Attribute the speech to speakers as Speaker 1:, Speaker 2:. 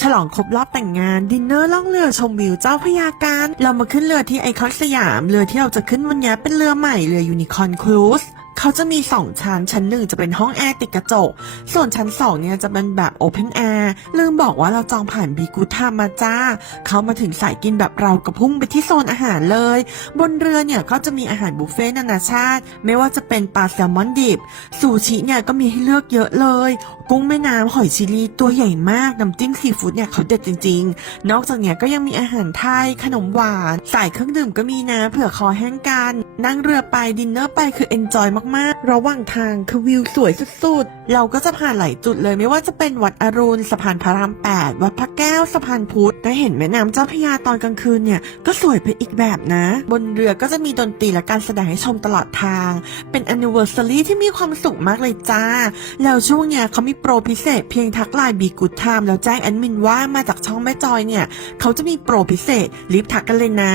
Speaker 1: ฉลองครบรอบแต่งงานดินเนอร์ล่องเรือชมวิวเจ้าพยาการ เรามาขึ้นเรือที่ไอคอนสยาม เรือที่เราจะขึ้นวันนี้เป็นเรือใหม่เรือยูนิคอนครูซเขาจะมีสองชั้น ชั้นหนึ่งจะเป็นห้องแอร์ติดกระจก ส่วนชั้นสองเนี่ยจะเป็นแบบโอเพนแอร์ ลืมบอกว่าเราจองผ่านบีกูทามมาจ้า เขามาถึงสายกินแบบเรากระพุ่งไปที่โซนอาหารเลย บนเรือเนี่ยก็จะมีอาหารบุฟเฟ่ต์นานาชาติ ไม่ว่าจะเป็นปลาแซลมอนดิบซูชิเนี่ยก็มีให้เลือกเยอะเลย กุ้งแม่น้ำหอยชิลีตัวใหญ่มากน้ำจิ้มซีฟู้ดเนี่ยเขาเด็ดจริง ๆ นอกจากเนี้ยก็ยังมีอาหารไทยขนมหวาน สายเครื่องดื่มก็มีนะเผื่อคอแห้งกัน นั่งเรือไปดินเนอร์ไปคือเอนจอยมากๆ ระหว่างทางคือวิวสวยสุดๆ เราก็จะผ่านหลายจุดเลยไม่ว่าจะเป็นวัดอรุณสะพานพระรามแปดวัดพระแก้วสะพานพุทธได้เห็นแม่น้ำเจ้าพยาตอนกลางคืนเนี่ย ก็สวยไปอีกแบบนะ บนเรือก็จะมีดนตรีและการแสดงให้ชมตลอดทาง เป็น anniversary ที่มีความสุขมากเลยจ้า แล้วช่วงเนี้ยเขามีโปรพิเศษเพียงทักไลน์บีกูดไทม์แล้วแจ้งแอดมินว่ามาจากช่องแม่จอยเนี่ยเขาจะมีโปรพิเศษรีบทักกันเลยนะ